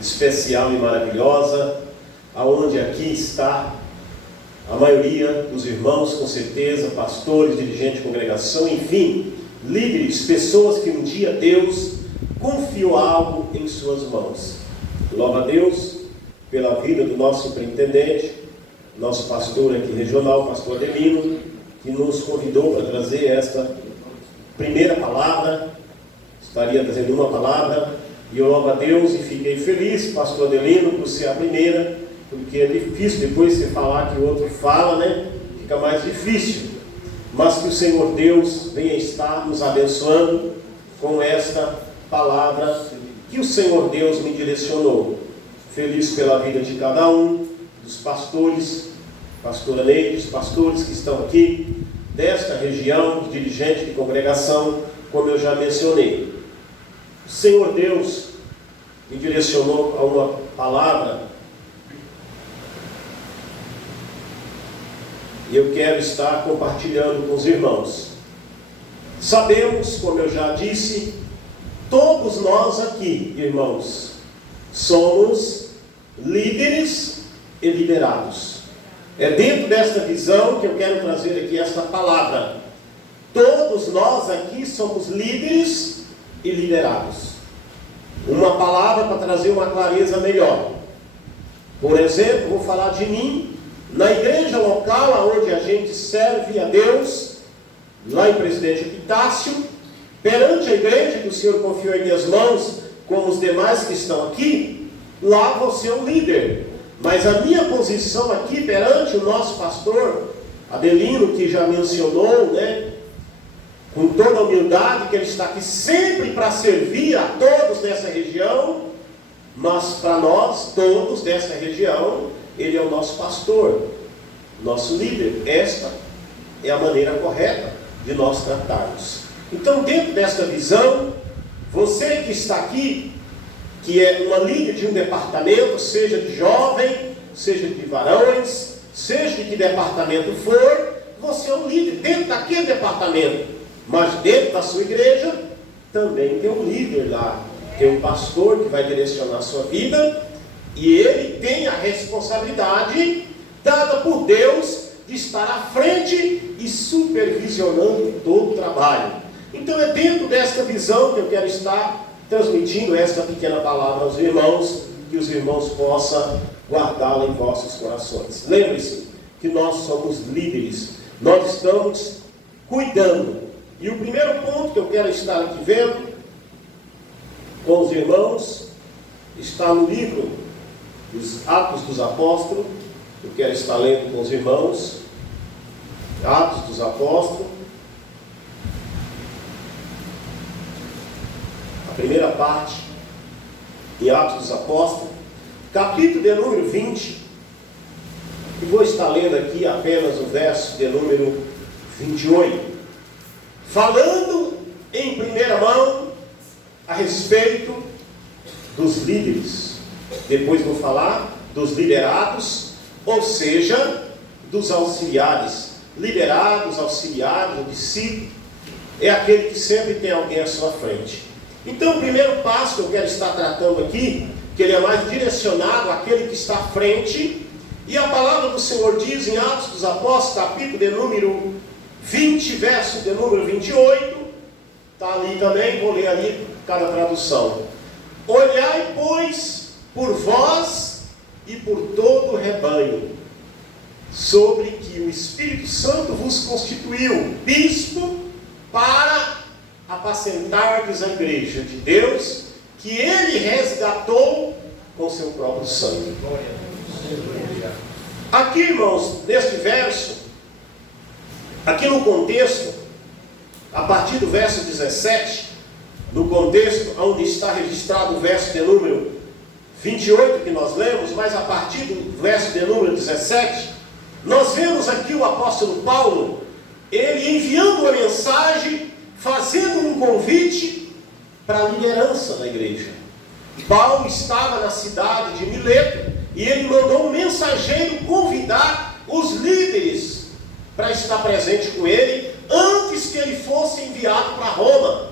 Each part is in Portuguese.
especial e maravilhosa, aonde aqui está a maioria dos irmãos, com certeza, pastores, dirigentes de congregação, enfim, líderes, pessoas que um dia Deus confiou algo em suas mãos. Louva a Deus pela vida do nosso superintendente, nosso pastor aqui regional, pastor Adelino, que nos convidou para trazer esta primeira palavra. Estaria trazendo uma palavra, e eu louvo a Deus e fiquei feliz, pastor Adelino, por ser a primeira, porque é difícil depois você falar que o outro fala, né? Fica mais difícil. Mas que o Senhor Deus venha estar nos abençoando com esta palavra que o Senhor Deus me direcionou. Feliz pela vida de cada um, dos pastores, pastora Neide, os pastores que estão aqui, desta região, de dirigente de congregação, como eu já mencionei. O Senhor Deus me direcionou a uma palavra, e eu quero estar compartilhando com os irmãos. Sabemos, como eu já disse, todos nós aqui, irmãos, somos líderes e liderados. É dentro desta visão que eu quero trazer aqui esta palavra. Todos nós aqui somos líderes e liderados. Uma palavra para trazer uma clareza melhor. Por exemplo, vou falar de mim. Na igreja local, onde a gente serve a Deus, lá em Presidente Epitácio, perante a igreja que o Senhor confiou em minhas mãos, como os demais que estão aqui, lá vou ser o líder. Mas a minha posição aqui perante o nosso pastor Adelino, que já mencionou, né, com toda a humildade, que ele está aqui sempre para servir a todos dessa região, mas para nós, todos dessa região, ele é o nosso pastor, nosso líder. Esta é a maneira correta de nós tratarmos. Então, dentro desta visão, você que está aqui, que é uma líder de um departamento, seja de jovem, seja de varões, seja de que departamento for, você é um líder dentro daquele departamento. Mas dentro da sua igreja, também tem um líder lá, tem um pastor que vai direcionar a sua vida, e ele tem a responsabilidade dada por Deus de estar à frente e supervisionando todo o trabalho. Então é dentro desta visão que eu quero estar transmitindo esta pequena palavra aos irmãos, que os irmãos possam guardá-la em vossos corações. Lembre-se que nós somos líderes, nós estamos cuidando. E o primeiro ponto que eu quero estar aqui vendo com os irmãos está no livro dos Atos dos Apóstolos. Eu quero estar lendo com os irmãos Atos dos Apóstolos, a primeira parte em Atos dos Apóstolos, capítulo de número 20, e vou estar lendo aqui apenas o verso de número 28, falando em primeira mão a respeito dos líderes. Depois vou falar dos liderados, ou seja, dos auxiliares. Liderados, auxiliares, o discípulo é aquele que sempre tem alguém à sua frente. Então, o primeiro passo que eu quero estar tratando aqui, que ele é mais direcionado àquele que está à frente, e a palavra do Senhor diz em Atos dos Apóstolos, capítulo de número 20, verso de número 28, está ali também, vou ler ali cada tradução. Olhai, pois, por vós e por todo o rebanho, sobre que o Espírito Santo vos constituiu bispo para apacentardes a igreja de Deus, que Ele resgatou com seu próprio sangue. Aqui, irmãos, neste verso, aqui no contexto, a partir do verso 17, no contexto onde está registrado o verso de número 28 que nós lemos, mas a partir do verso de número 17, nós vemos aqui o apóstolo Paulo, ele enviando uma mensagem, fazendo um convite para a liderança da igreja. Paulo estava na cidade de Mileto, e ele mandou um mensageiro convidar os líderes para estar presente com ele, antes que ele fosse enviado para Roma.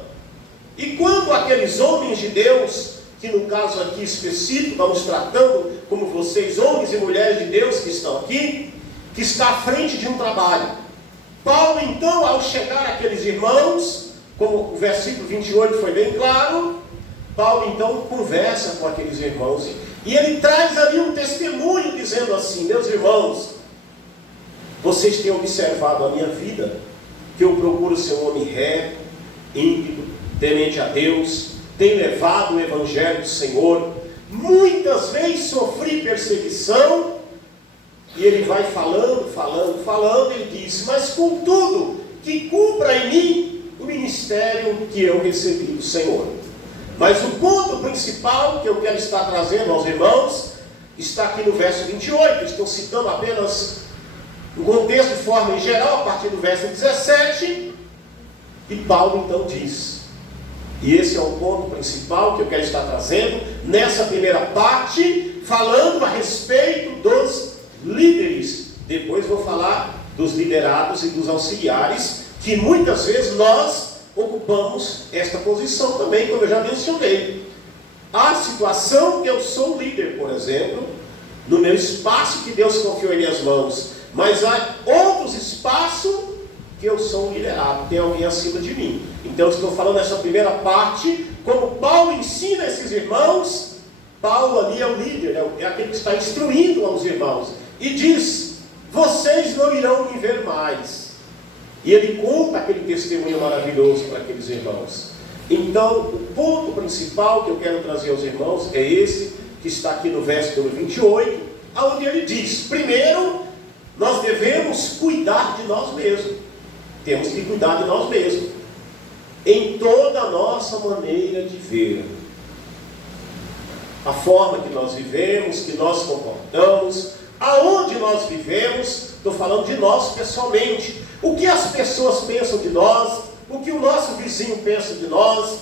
E quando aqueles homens de Deus, que que no caso aqui específico, estamos tratando como vocês, homens e mulheres de Deus que estão aqui, que está à frente de um trabalho. Paulo, então, ao chegar àqueles irmãos, como o versículo 28 foi bem claro, Paulo, então, conversa com aqueles irmãos, e ele traz ali um testemunho, dizendo assim: meus irmãos, vocês têm observado a minha vida, que eu procuro ser um homem reto, íntegro, temente a Deus, tenho levado o Evangelho do Senhor, muitas vezes sofri perseguição. E ele vai falando, ele diz: mas contudo, que cumpra em mim o ministério que eu recebi do Senhor. Mas o ponto principal que eu quero estar trazendo aos irmãos, está aqui no verso 28, estou citando apenas o contexto de forma em geral, a partir do verso 17, e Paulo então diz, e esse é o ponto principal que eu quero estar trazendo, nessa primeira parte, falando a respeito dos líderes. Depois vou falar dos liderados e dos auxiliares, que muitas vezes nós ocupamos esta posição também, como eu já mencionei. Há situação que eu sou líder, por exemplo, no meu espaço que Deus confiou em minhas mãos, mas há outros espaços que eu sou liderado, tem alguém acima de mim. Então eu estou falando nessa primeira parte, como Paulo ensina esses irmãos. Paulo ali é o líder, é aquele que está instruindo aos irmãos, e diz: vocês não irão me ver mais. E ele conta aquele testemunho maravilhoso para aqueles irmãos. Então, o ponto principal que eu quero trazer aos irmãos é esse, que está aqui no verso 28, onde ele diz: primeiro, nós devemos cuidar de nós mesmos. Temos que cuidar de nós mesmos, em toda a nossa maneira de ver. A forma que nós vivemos, que nós comportamos, aonde nós vivemos, estou falando de nós pessoalmente. O que as pessoas pensam de nós, o que o nosso vizinho pensa de nós,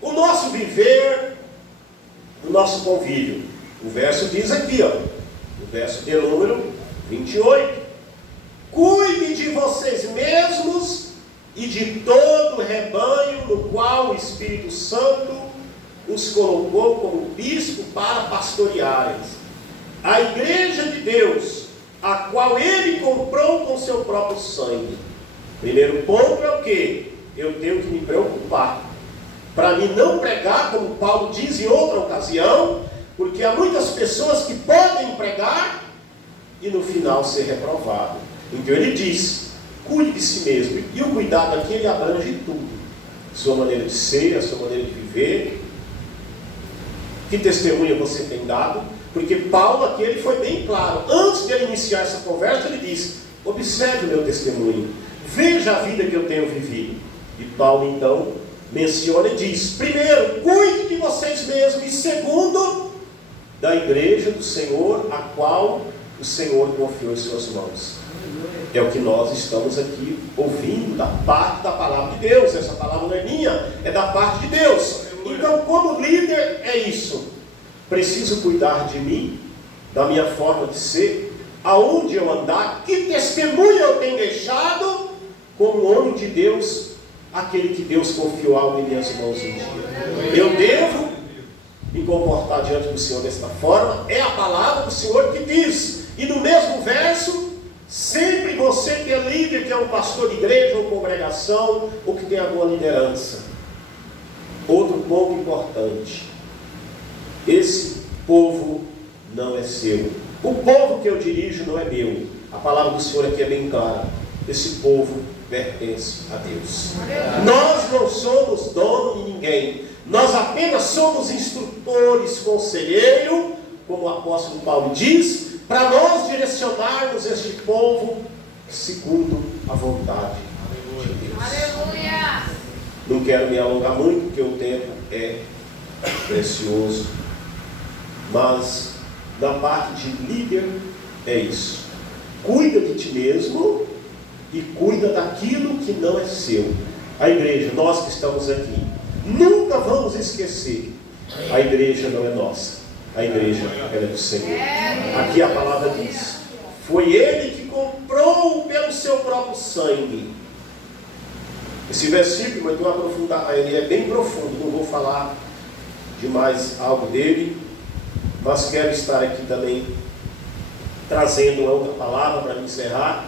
o nosso viver, o nosso convívio. O verso diz aqui, o verso de número 28. Cuide de vocês mesmos e de todo o rebanho no qual o Espírito Santo os colocou como bispo para pastorearem a igreja de Deus, a qual ele comprou com seu próprio sangue. Primeiro ponto é o quê? Eu tenho que me preocupar, para mim não pregar, como Paulo diz em outra ocasião, porque há muitas pessoas que podem pregar e no final ser reprovado. Então ele diz: cuide de si mesmo. E o cuidado aqui, ele abrange tudo: sua maneira de ser, a sua maneira de viver. Que testemunho você tem dado? Porque Paulo aqui, ele foi bem claro. Antes de ele iniciar essa conversa, ele diz: observe o meu testemunho, veja a vida que eu tenho vivido. E Paulo então menciona e diz: primeiro, cuide de vocês mesmos, e segundo, da igreja do Senhor, a qual o Senhor confiou em suas mãos. É o que nós estamos aqui ouvindo da parte da palavra de Deus. Essa palavra não é minha, é da parte de Deus. Então, como líder, é isso: preciso cuidar de mim, da minha forma de ser, aonde eu andar, que testemunho eu tenho deixado como homem de Deus, aquele que Deus confiou algo em minhas mãos um dia. Eu devo me comportar diante do Senhor desta forma. É a palavra do Senhor que diz. E no mesmo verso, sempre você que é líder, que é um pastor de igreja ou congregação, ou que tem alguma liderança, outro ponto importante: esse povo não é seu. O povo que eu dirijo não é meu. A palavra do Senhor aqui é bem clara: esse povo pertence a Deus. Nós não somos dono de ninguém. Nós apenas somos instrutores, conselheiro, como o apóstolo Paulo diz, para nós direcionarmos este povo segundo a vontade de Deus. Aleluia! Não quero me alongar muito, porque o tempo é precioso. Mas na parte de líder é isso: cuida de ti mesmo e cuida daquilo que não é seu. A igreja, nós que estamos aqui, nunca vamos esquecer: a igreja não é nossa, a igreja é do Senhor. Aqui a palavra diz: foi Ele que comprou pelo seu próprio sangue. Esse versículo, eu vou aprofundar, ele é bem profundo, não vou falar de mais algo dele, mas quero estar aqui também trazendo uma outra palavra para encerrar.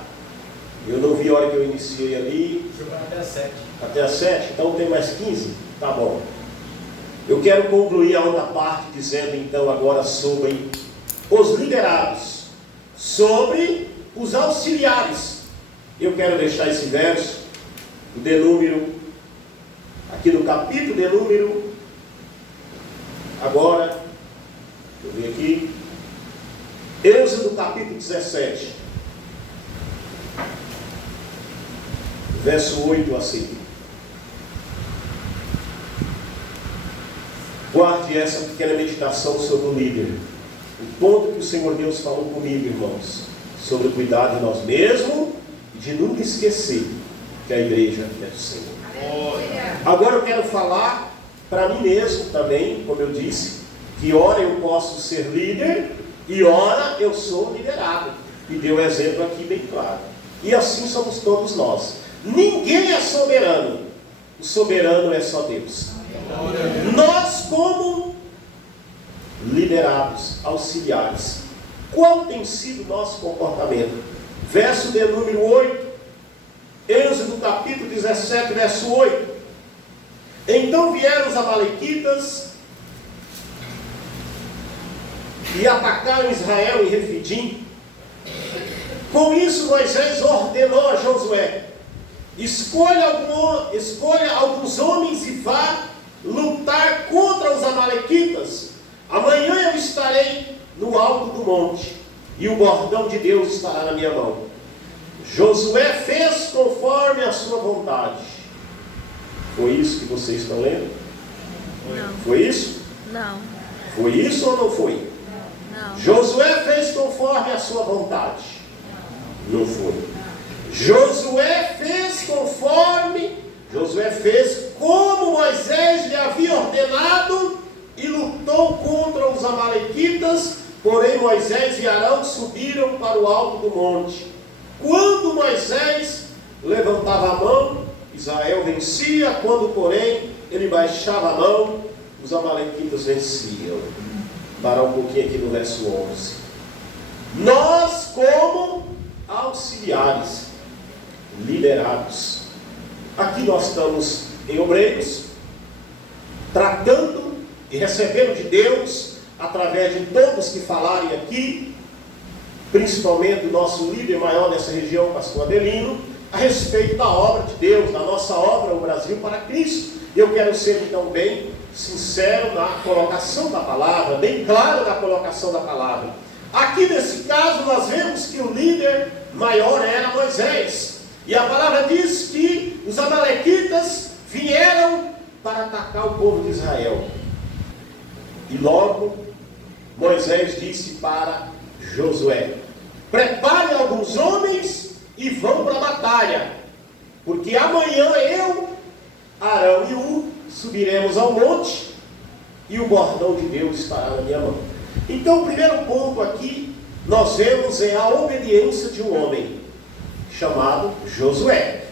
Eu não vi a hora que eu iniciei ali. Até às 7. Até às 7? Então tem mais 15? Tá bom. Eu quero concluir a outra parte dizendo então agora sobre os liderados, sobre os auxiliares. Eu quero deixar esse verso, o de número, aqui no capítulo de número, agora, deixa eu ver aqui, Êxodo capítulo 17, verso 8 a seguir. Guarde essa pequena meditação sobre o líder. O ponto que o Senhor Deus falou comigo, irmãos, sobre o cuidado de nós mesmos e de nunca esquecer que a igreja é do Senhor. Agora eu quero falar para mim mesmo também, como eu disse, que ora eu posso ser líder e ora eu sou liderado. E deu um exemplo aqui bem claro. E assim somos todos nós. Ninguém é soberano. O soberano é só Deus. Nós, como liderados, auxiliares, qual tem sido o nosso comportamento? Verso de número 8, Êxodo capítulo 17, verso 8. Então vieram os amalequitas e atacaram Israel em Refidim. Com isso Moisés ordenou a Josué: escolha alguns homens e vá lutar contra os amalequitas. Amanhã eu estarei no alto do monte e o bordão de Deus estará na minha mão. Josué fez conforme a sua vontade. Foi isso que vocês estão lendo? Não. Foi isso? Não. Foi isso ou não foi? Não. Josué fez conforme a sua vontade. Não foi. Josué fez como Moisés lhe havia ordenado e lutou contra os amalequitas. Porém Moisés e Arão subiram para o alto do monte. Quando Moisés levantava a mão, Israel vencia. Quando porém ele baixava a mão, os amalequitas venciam. Parar um pouquinho aqui no verso 11. Nós, como auxiliares, liderados, aqui nós estamos em Obreiros, tratando e recebendo de Deus, através de todos que falarem aqui, principalmente o nosso líder maior nessa região, pastor Adelino, a respeito da obra de Deus, da nossa obra, o Brasil para Cristo. Eu quero ser então bem sincero na colocação da palavra, bem claro na colocação da palavra. Aqui nesse caso nós vemos que o líder maior era Moisés, e a palavra diz que os amalequitas vieram para atacar o povo de Israel. E logo Moisés disse para Josué: prepare alguns homens e vão para a batalha, porque amanhã eu, Arão e Hur subiremos ao monte e o bordão de Deus estará na minha mão. Então o primeiro ponto aqui nós vemos é a obediência de um homem chamado Josué.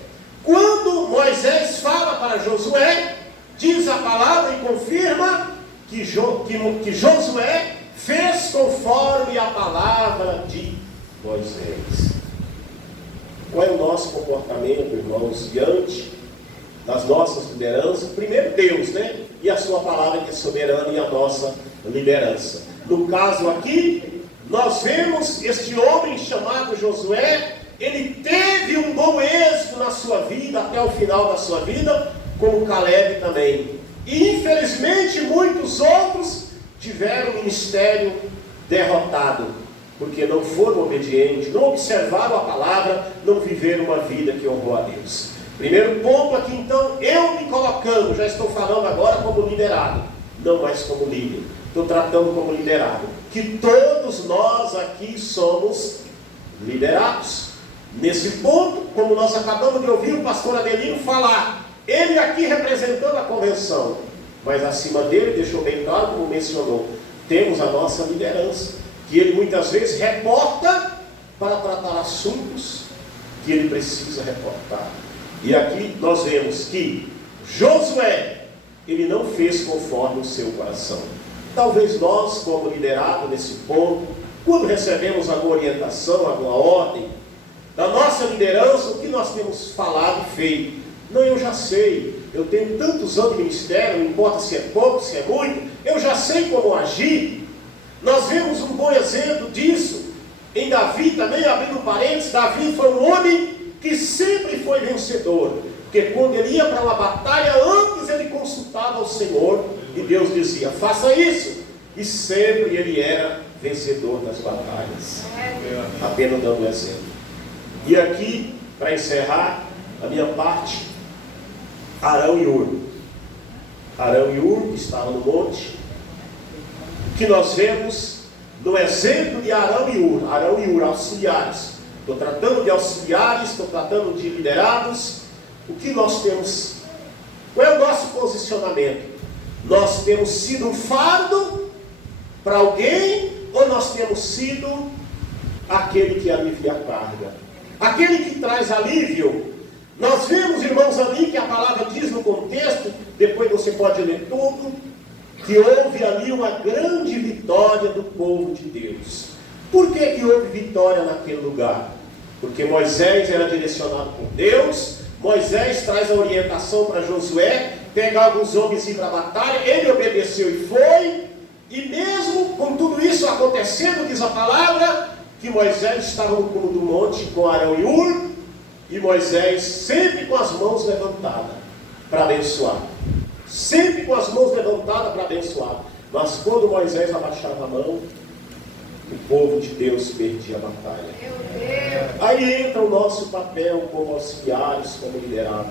Quando Moisés fala para Josué, diz a palavra e confirma que Josué fez conforme a palavra de Moisés. Qual é o nosso comportamento, irmãos, diante das nossas lideranças? Primeiro Deus, né? E a sua palavra que é soberana e a nossa liderança. No caso aqui, nós vemos este homem chamado Josué. Ele teve um bom êxito na sua vida, até o final da sua vida, como Caleb também. E infelizmente muitos outros tiveram o ministério derrotado, porque não foram obedientes, não observaram a palavra, não viveram uma vida que honrou a Deus. Primeiro ponto aqui então, eu me colocando, já estou falando agora como liderado, não mais como líder, estou tratando como liderado, que todos nós aqui somos liderados. Nesse ponto, como nós acabamos de ouvir o pastor Adelino falar, ele aqui representando a convenção, mas acima dele deixou bem claro, como mencionou, temos a nossa liderança, que ele muitas vezes reporta para tratar assuntos que ele precisa reportar. E aqui nós vemos que Josué ele não fez conforme o seu coração. Talvez nós, como liderado nesse ponto, quando recebemos alguma orientação, alguma ordem, da nossa liderança, o que nós temos falado e feito? Não, eu já sei, eu tenho tantos anos de ministério, não importa se é pouco, se é muito, eu já sei como agir. Nós vemos um bom exemplo disso em Davi também, abrindo parênteses. Davi foi um homem que sempre foi vencedor, porque quando ele ia para uma batalha, antes ele consultava o Senhor, e Deus dizia, faça isso, e sempre ele era vencedor das batalhas, apenas dando um exemplo. E aqui, para encerrar a minha parte, Arão e Hur. Arão e Hur estavam no monte, que nós vemos no exemplo de Arão e Hur, auxiliares. Estou tratando de auxiliares, estou tratando de liderados. O que nós temos? Qual é o nosso posicionamento? Nós temos sido um fardo para alguém, ou nós temos sido aquele que alivia a carga? Aquele que traz alívio. Nós vemos, irmãos, ali que a palavra diz no contexto, depois você pode ler tudo, que houve ali uma grande vitória do povo de Deus. Por que houve vitória naquele lugar? Porque Moisés era direcionado por Deus. Moisés traz a orientação para Josué, pegar alguns homens e ir para a batalha. Ele obedeceu e foi. E mesmo com tudo isso acontecendo, diz a palavra, que Moisés estava no cume do monte com Arão e Hur, e Moisés sempre com as mãos levantadas para abençoar. Sempre com as mãos levantadas para abençoar. Mas quando Moisés abaixava a mão, o povo de Deus perdia a batalha. Aí entra o nosso papel como auxiliares, como liderado.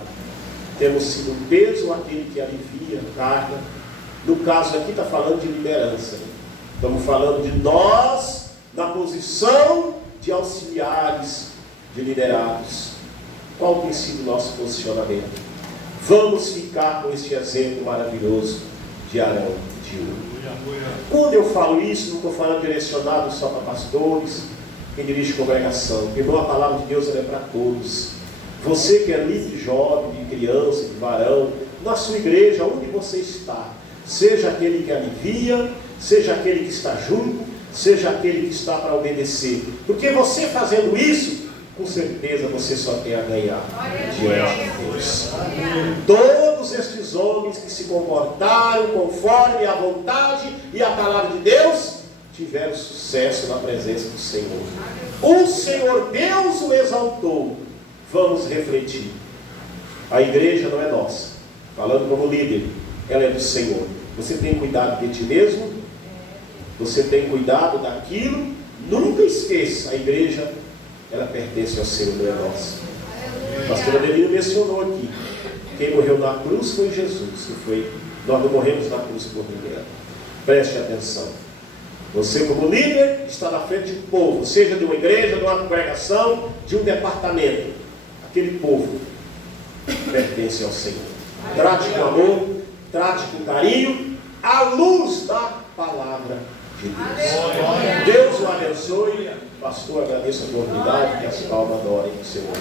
Temos sido um peso aquele que alivia a carga. No caso aqui está falando de liderança. Estamos falando de nós na posição de auxiliares, de liderados. Qual tem sido o nosso posicionamento? Vamos ficar com este exemplo maravilhoso de Arão e de Hur. Quando eu falo isso, não estou falando direcionado só para pastores, quem dirige congregação. Irmão, a palavra de Deus é para todos. Você que é líder de jovem, de criança, de varão, na sua igreja, onde você está, seja aquele que alivia, seja aquele que está junto, seja aquele que está para obedecer. Porque você fazendo isso, com certeza você só tem a ganhar diante de Deus. Todos estes homens que se comportaram conforme a vontade e a palavra de Deus, tiveram sucesso na presença do Senhor. O Senhor Deus o exaltou. Vamos refletir. A igreja não é nossa. Falando como líder, ela é do Senhor. Você tem cuidado de ti mesmo? Você tem cuidado daquilo? Nunca esqueça, a igreja, ela pertence ao Senhor, não é nossa. O pastor Adelino mencionou aqui, quem morreu na cruz foi Jesus, nós não morremos na cruz por ninguém. Preste atenção. Você como líder está na frente de um povo, seja de uma igreja, de uma congregação, de um departamento. Aquele povo pertence ao Senhor. Trate com amor, trate com carinho, à luz da palavra de Deus. Deus o abençoe. Pastor, agradeço a oportunidade, que as palmas adorem o Senhor.